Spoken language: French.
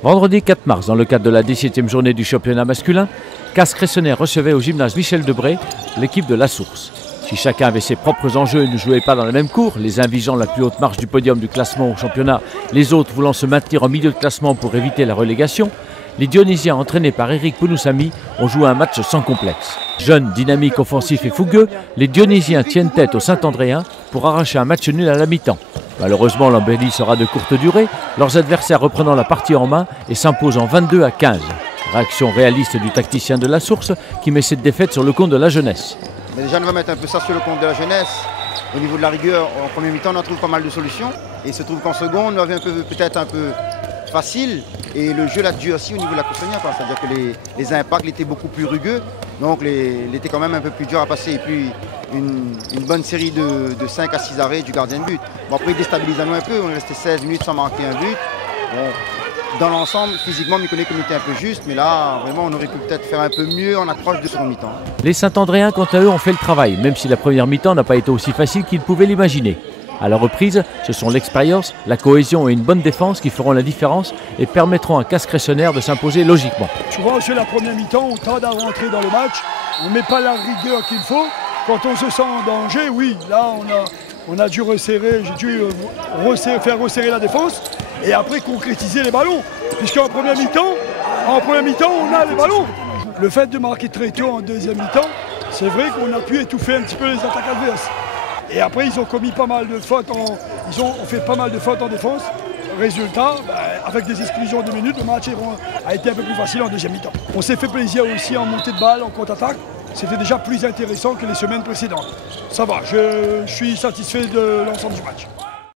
Vendredi 4 mars, dans le cadre de la 17e journée du championnat masculin, Castres-Cressonner recevait au gymnase Michel Debré l'équipe de La Source. Si chacun avait ses propres enjeux et ne jouait pas dans la même cour, les uns visant la plus haute marche du podium du classement au championnat, les autres voulant se maintenir en milieu de classement pour éviter la relégation, les Dionysiens entraînés par Eric Pounoussami ont joué un match sans complexe. Jeunes, dynamiques, offensifs et fougueux, les Dionysiens tiennent tête aux Saint-Andréens pour arracher un match nul à la mi-temps. Malheureusement, l'embellie sera de courte durée, leurs adversaires reprenant la partie en main et s'imposant 22-15. Réaction réaliste du tacticien de La Source qui met cette défaite sur le compte de la jeunesse. Mais déjà, on va mettre un peu ça sur le compte de la jeunesse. Au niveau de la rigueur, en premier mi-temps, on en trouve pas mal de solutions. Et il se trouve qu'en seconde, on avait peut-être un peu facile. Et le jeu l'a durci au niveau de la Cressonnière. C'est-à-dire que les impacts étaient beaucoup plus rugueux. Donc, il était quand même un peu plus dur à passer. Et puis, une bonne série de 5 à 6 arrêts du gardien de but. Bon, après, il déstabilise un peu. On est resté 16 minutes sans marquer un but. Bon, dans l'ensemble, physiquement, Mikoné était un peu juste, mais là, vraiment, on aurait pu peut-être faire un peu mieux en approche de son mi-temps. Les Saint-Andréens, quant à eux, ont fait le travail, même si la première mi-temps n'a pas été aussi facile qu'ils pouvaient l'imaginer. À la reprise, ce sont l'expérience, la cohésion et une bonne défense qui feront la différence et permettront à Castres-Cressonner de s'imposer logiquement. Tu vois, sur la première mi-temps, on tarde à rentrer dans le match, on ne met pas la rigueur qu'il faut. Quand on se sent en danger, oui, là, on a dû resserrer, j'ai dû faire resserrer la défense et après concrétiser les ballons. Puisqu'en première mi-temps, on a les ballons. Le fait de marquer très tôt en deuxième mi-temps, c'est vrai qu'on a pu étouffer un petit peu les attaques adverses. Et après, ils ont commis pas mal de fautes, ils ont fait pas mal de fautes en défense. Résultat, avec des exclusions de minutes, le match a été un peu plus facile en deuxième mi-temps. On s'est fait plaisir aussi en montée de balle, en contre-attaque. C'était déjà plus intéressant que les semaines précédentes. Ça va, je suis satisfait de l'ensemble du match.